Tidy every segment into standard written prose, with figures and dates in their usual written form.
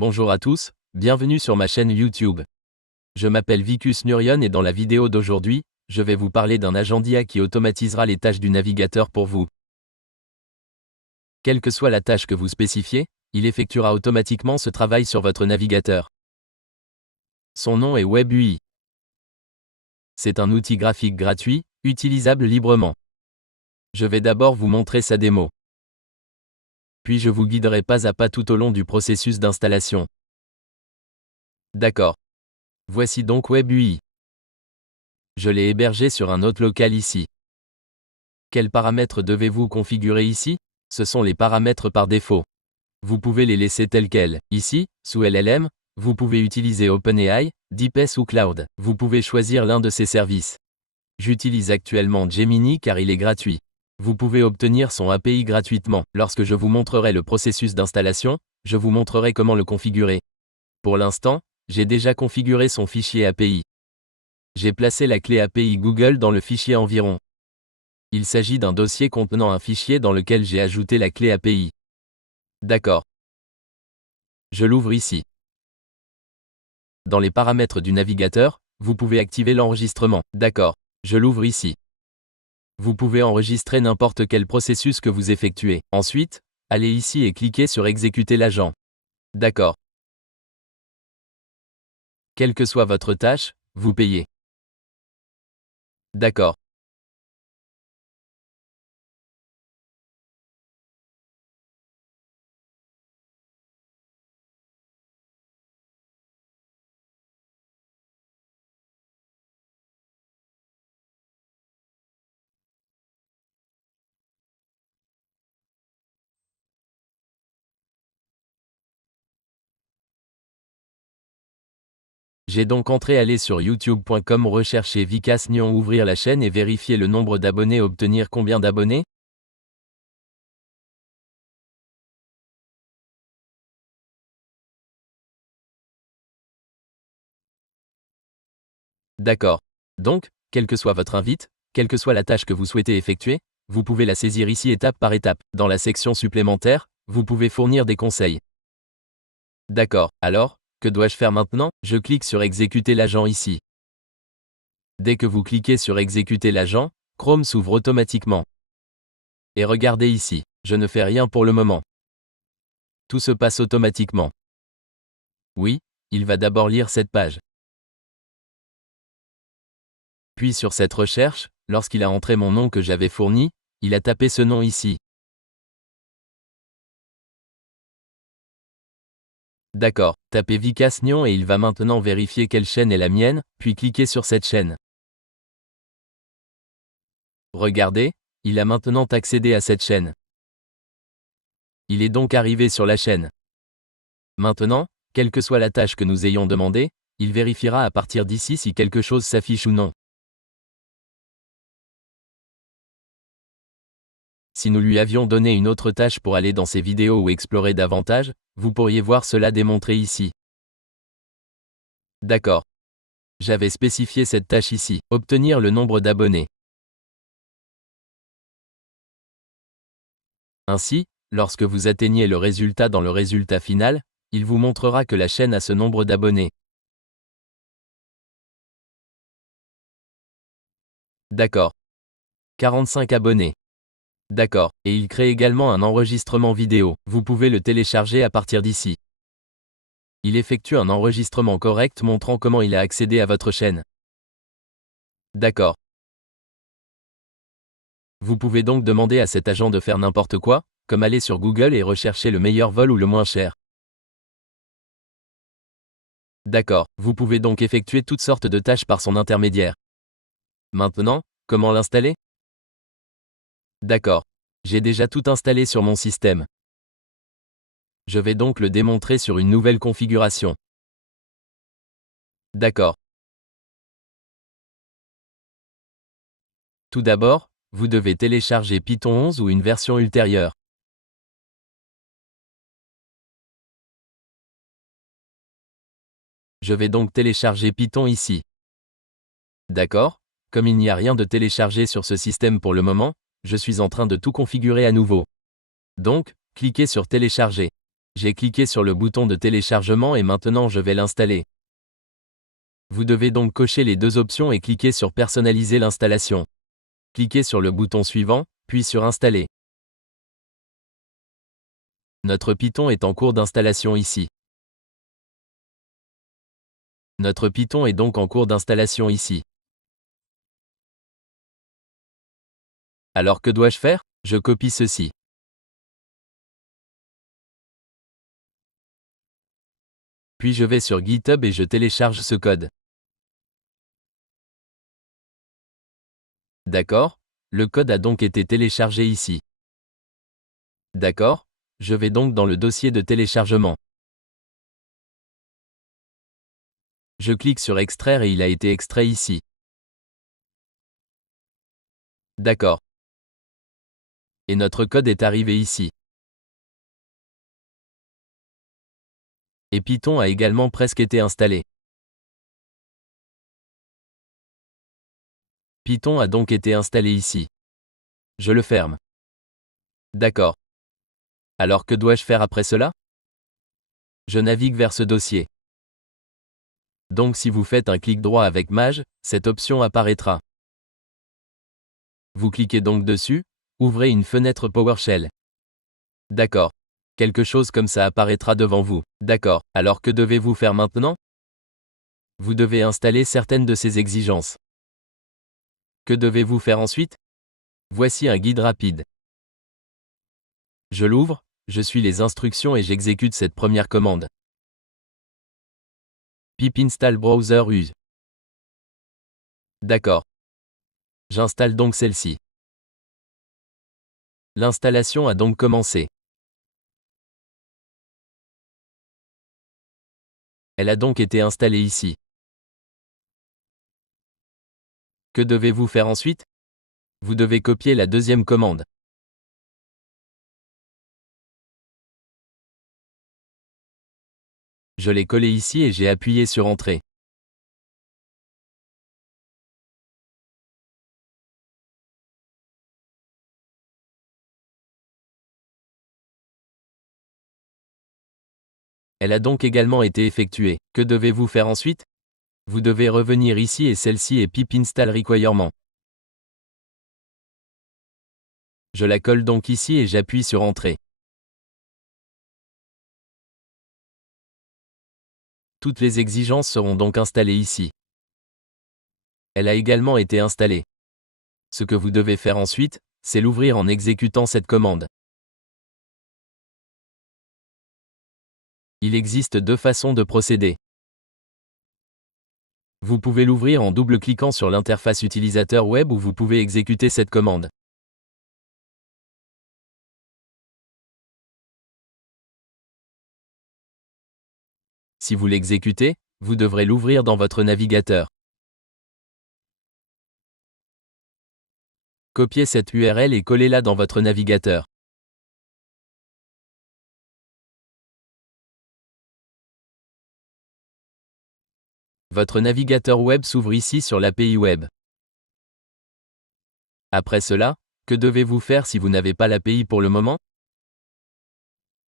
Bonjour à tous, bienvenue sur ma chaîne YouTube. Je m'appelle Vicus Nurion et dans la vidéo d'aujourd'hui, je vais vous parler d'un agent d'IA qui automatisera les tâches du navigateur pour vous. Quelle que soit la tâche que vous spécifiez, il effectuera automatiquement ce travail sur votre navigateur. Son nom est WebUI. C'est un outil graphique gratuit, utilisable librement. Je vais d'abord vous montrer sa démo. Puis je vous guiderai pas à pas tout au long du processus d'installation. D'accord. Voici donc WebUI. Je l'ai hébergé sur un hôte local ici. Quels paramètres devez-vous configurer ici? Ce sont les paramètres par défaut. Vous pouvez les laisser tels quels. Ici, sous LLM, vous pouvez utiliser OpenAI, DeepS ou Cloud. Vous pouvez choisir l'un de ces services. J'utilise actuellement Gemini car il est gratuit. Vous pouvez obtenir son API gratuitement. Lorsque je vous montrerai le processus d'installation, je vous montrerai comment le configurer. Pour l'instant, j'ai déjà configuré son fichier API. J'ai placé la clé API Google dans le fichier environ. Il s'agit d'un dossier contenant un fichier dans lequel j'ai ajouté la clé API. D'accord. Je l'ouvre ici. Dans les paramètres du navigateur, vous pouvez activer l'enregistrement. D'accord. Je l'ouvre ici. Vous pouvez enregistrer n'importe quel processus que vous effectuez. Ensuite, allez ici et cliquez sur Exécuter l'agent. D'accord. Quelle que soit votre tâche, vous payez. D'accord. J'ai donc aller sur youtube.com, rechercher Vicas Nyon, ouvrir la chaîne et vérifier le nombre d'abonnés, obtenir combien d'abonnés? D'accord. Donc, quel que soit votre invite, quelle que soit la tâche que vous souhaitez effectuer, vous pouvez la saisir ici étape par étape. Dans la section supplémentaire, vous pouvez fournir des conseils. D'accord. Alors, que dois-je faire maintenant? Je clique sur Exécuter l'agent ici. Dès que vous cliquez sur Exécuter l'agent, Chrome s'ouvre automatiquement. Et regardez ici, je ne fais rien pour le moment. Tout se passe automatiquement. Oui, il va d'abord lire cette page. Puis sur cette recherche, lorsqu'il a entré mon nom que j'avais fourni, il a tapé ce nom ici. D'accord, tapez Vicas Nyon et il va maintenant vérifier quelle chaîne est la mienne, puis cliquez sur cette chaîne. Regardez, il a maintenant accédé à cette chaîne. Il est donc arrivé sur la chaîne. Maintenant, quelle que soit la tâche que nous ayons demandée, il vérifiera à partir d'ici si quelque chose s'affiche ou non. Si nous lui avions donné une autre tâche pour aller dans ses vidéos ou explorer davantage, vous pourriez voir cela démontré ici. D'accord. J'avais spécifié cette tâche ici, obtenir le nombre d'abonnés. Ainsi, lorsque vous atteignez le résultat dans le résultat final, il vous montrera que la chaîne a ce nombre d'abonnés. D'accord. 45 abonnés. D'accord, et il crée également un enregistrement vidéo, vous pouvez le télécharger à partir d'ici. Il effectue un enregistrement correct montrant comment il a accédé à votre chaîne. D'accord. Vous pouvez donc demander à cet agent de faire n'importe quoi, comme aller sur Google et rechercher le meilleur vol ou le moins cher. D'accord, vous pouvez donc effectuer toutes sortes de tâches par son intermédiaire. Maintenant, comment l'installer? D'accord. J'ai déjà tout installé sur mon système. Je vais donc le démontrer sur une nouvelle configuration. D'accord. Tout d'abord, vous devez télécharger Python 11 ou une version ultérieure. Je vais donc télécharger Python ici. D'accord. Comme il n'y a rien de téléchargé sur ce système pour le moment, je suis en train de tout configurer à nouveau. Donc, cliquez sur Télécharger. J'ai cliqué sur le bouton de téléchargement et maintenant je vais l'installer. Vous devez donc cocher les deux options et cliquer sur Personnaliser l'installation. Cliquez sur le bouton suivant, puis sur Installer. Notre Python est en cours d'installation ici. Notre Python est donc en cours d'installation ici. Alors que dois-je faire? Je copie ceci. Puis je vais sur GitHub et je télécharge ce code. D'accord, le code a donc été téléchargé ici. D'accord, je vais donc dans le dossier de téléchargement. Je clique sur Extraire et il a été extrait ici. D'accord. Et notre code est arrivé ici. Et Python a également presque été installé. Python a donc été installé ici. Je le ferme. D'accord. Alors que dois-je faire après cela? Je navigue vers ce dossier. Donc si vous faites un clic droit avec Maj, cette option apparaîtra. Vous cliquez donc dessus, ouvrez une fenêtre PowerShell. D'accord. Quelque chose comme ça apparaîtra devant vous. D'accord. Alors que devez-vous faire maintenant? Vous devez installer certaines de ces exigences. Que devez-vous faire ensuite? Voici un guide rapide. Je l'ouvre, je suis les instructions et j'exécute cette première commande. Pip install browser use. D'accord. J'installe donc celle-ci. L'installation a donc commencé. Elle a donc été installée ici. Que devez-vous faire ensuite? Vous devez copier la deuxième commande. Je l'ai collée ici et j'ai appuyé sur Entrée. Elle a donc également été effectuée. Que devez-vous faire ensuite? Vous devez revenir ici et celle-ci est pip install requirement. Je la colle donc ici et j'appuie sur Entrée. Toutes les exigences seront donc installées ici. Elle a également été installée. Ce que vous devez faire ensuite, c'est l'ouvrir en exécutant cette commande. Il existe deux façons de procéder. Vous pouvez l'ouvrir en double-cliquant sur l'interface utilisateur web ou vous pouvez exécuter cette commande. Si vous l'exécutez, vous devrez l'ouvrir dans votre navigateur. Copiez cette URL et collez-la dans votre navigateur. Votre navigateur web s'ouvre ici sur l'API web. Après cela, que devez-vous faire si vous n'avez pas l'API pour le moment?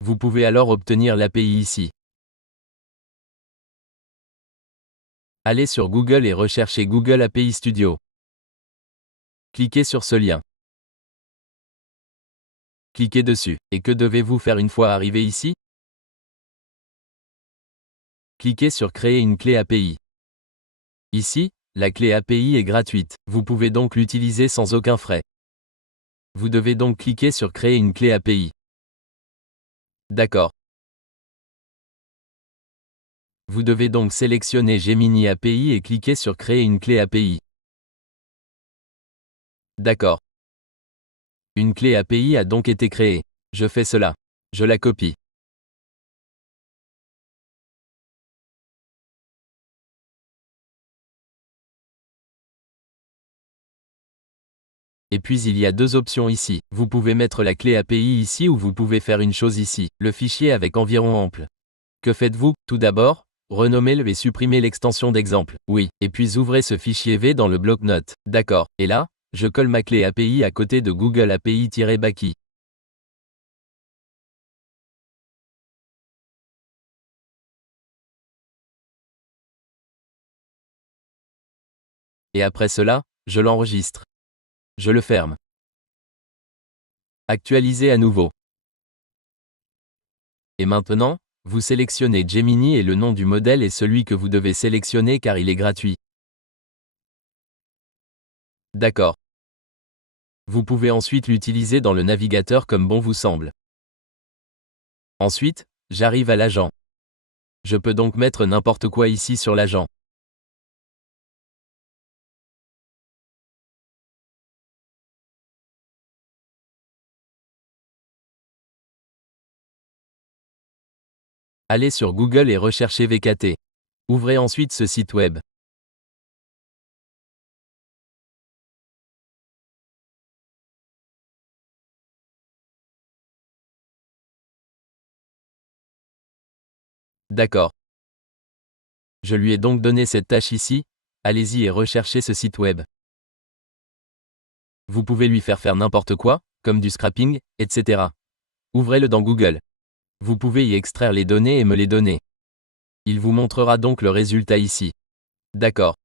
Vous pouvez alors obtenir l'API ici. Allez sur Google et recherchez Google API Studio. Cliquez sur ce lien. Cliquez dessus. Et que devez-vous faire une fois arrivé ici? Cliquez sur Créer une clé API. Ici, la clé API est gratuite. Vous pouvez donc l'utiliser sans aucun frais. Vous devez donc cliquer sur Créer une clé API. D'accord. Vous devez donc sélectionner Gemini API et cliquer sur Créer une clé API. D'accord. Une clé API a donc été créée. Je fais cela. Je la copie. Et puis il y a deux options ici. Vous pouvez mettre la clé API ici ou vous pouvez faire une chose ici. Le fichier avec environ ample. Que faites-vous? Tout d'abord, renommez-le et supprimez l'extension d'exemple. Oui. Et puis ouvrez ce fichier V dans le bloc-notes. D'accord. Et là, je colle ma clé API à côté de Google API-Baki. Et après cela, je l'enregistre. Je le ferme. Actualiser à nouveau. Et maintenant, vous sélectionnez Gemini et le nom du modèle est celui que vous devez sélectionner car il est gratuit. D'accord. Vous pouvez ensuite l'utiliser dans le navigateur comme bon vous semble. Ensuite, j'arrive à l'agent. Je peux donc mettre n'importe quoi ici sur l'agent. Allez sur Google et recherchez VKT. Ouvrez ensuite ce site web. D'accord. Je lui ai donc donné cette tâche ici, allez-y et recherchez ce site web. Vous pouvez lui faire n'importe quoi, comme du scrapping, etc. Ouvrez-le dans Google. Vous pouvez y extraire les données et me les donner. Il vous montrera donc le résultat ici. D'accord.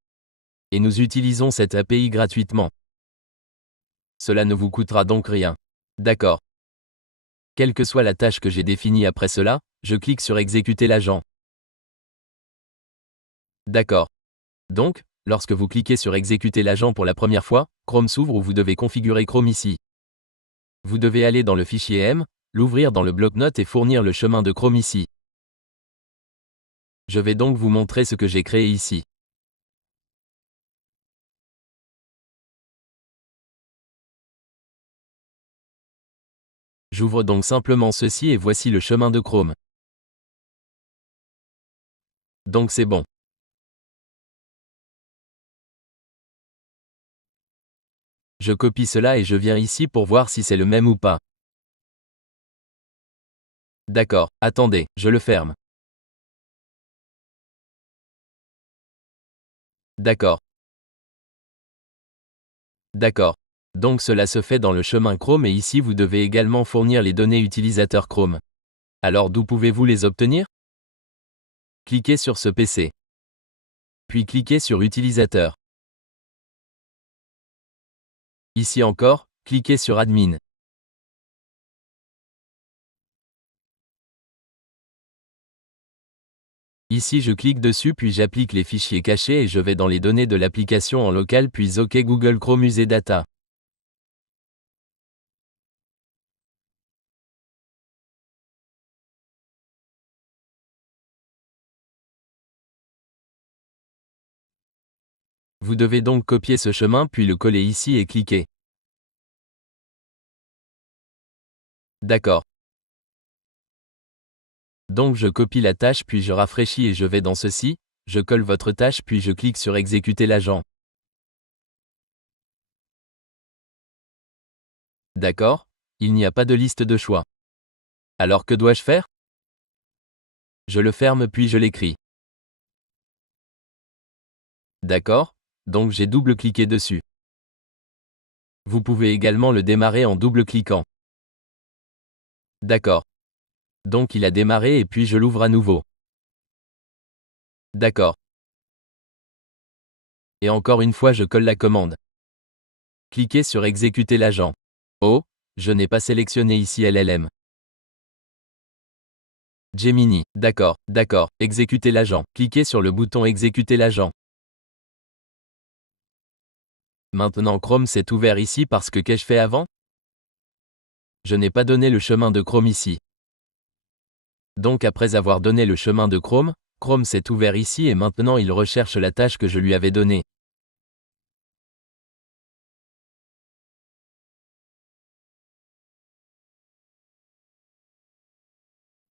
Et nous utilisons cette API gratuitement. Cela ne vous coûtera donc rien. D'accord. Quelle que soit la tâche que j'ai définie après cela, je clique sur exécuter l'agent. D'accord. Donc, lorsque vous cliquez sur exécuter l'agent pour la première fois, Chrome s'ouvre ou vous devez configurer Chrome ici. Vous devez aller dans le fichier M, l'ouvrir dans le bloc-notes et fournir le chemin de Chrome ici. Je vais donc vous montrer ce que j'ai créé ici. J'ouvre donc simplement ceci et voici le chemin de Chrome. Donc c'est bon. Je copie cela et je viens ici pour voir si c'est le même ou pas. D'accord, attendez, je le ferme. D'accord. D'accord. Donc cela se fait dans le chemin Chrome et ici vous devez également fournir les données utilisateurs Chrome. Alors d'où pouvez-vous les obtenir? Cliquez sur ce PC. Puis cliquez sur Utilisateur. Ici encore, cliquez sur Admin. Ici je clique dessus puis j'applique les fichiers cachés et je vais dans les données de l'application en local puis OK Google Chrome User Data. Vous devez donc copier ce chemin puis le coller ici et cliquer. D'accord. Donc je copie la tâche puis je rafraîchis et je vais dans ceci, je colle votre tâche puis je clique sur exécuter l'agent. D'accord, il n'y a pas de liste de choix. Alors que dois-je faire? Je le ferme puis je l'écris. D'accord, donc j'ai double-cliqué dessus. Vous pouvez également le démarrer en double-cliquant. D'accord. Donc il a démarré et puis je l'ouvre à nouveau. D'accord. Et encore une fois je colle la commande. Cliquez sur exécuter l'agent. Oh, je n'ai pas sélectionné ici LLM. Gemini, d'accord, exécuter l'agent. Cliquez sur le bouton exécuter l'agent. Maintenant Chrome s'est ouvert ici parce que qu'ai-je fait avant? Je n'ai pas donné le chemin de Chrome ici. Donc après avoir donné le chemin de Chrome, Chrome s'est ouvert ici et maintenant il recherche la tâche que je lui avais donnée.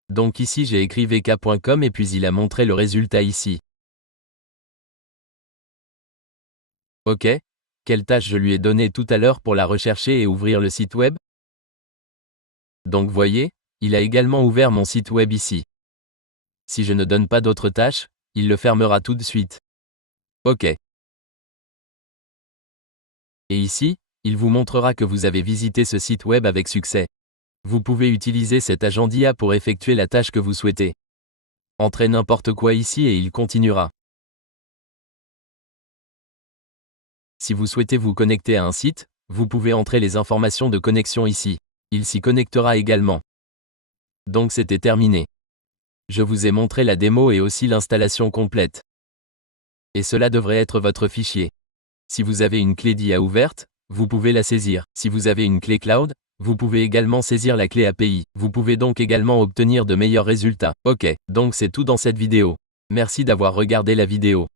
Donc ici j'ai écrit vk.com et puis il a montré le résultat ici. Ok. Quelle tâche je lui ai donnée tout à l'heure pour la rechercher et ouvrir le site web? Donc voyez, il a également ouvert mon site web ici. Si je ne donne pas d'autres tâches, il le fermera tout de suite. Ok. Et ici, il vous montrera que vous avez visité ce site web avec succès. Vous pouvez utiliser cet agent d'IA pour effectuer la tâche que vous souhaitez. Entrez n'importe quoi ici et il continuera. Si vous souhaitez vous connecter à un site, vous pouvez entrer les informations de connexion ici. Il s'y connectera également. Donc c'était terminé. Je vous ai montré la démo et aussi l'installation complète. Et cela devrait être votre fichier. Si vous avez une clé DIA ouverte, vous pouvez la saisir. Si vous avez une clé cloud, vous pouvez également saisir la clé API. Vous pouvez donc également obtenir de meilleurs résultats. Ok, donc c'est tout dans cette vidéo. Merci d'avoir regardé la vidéo.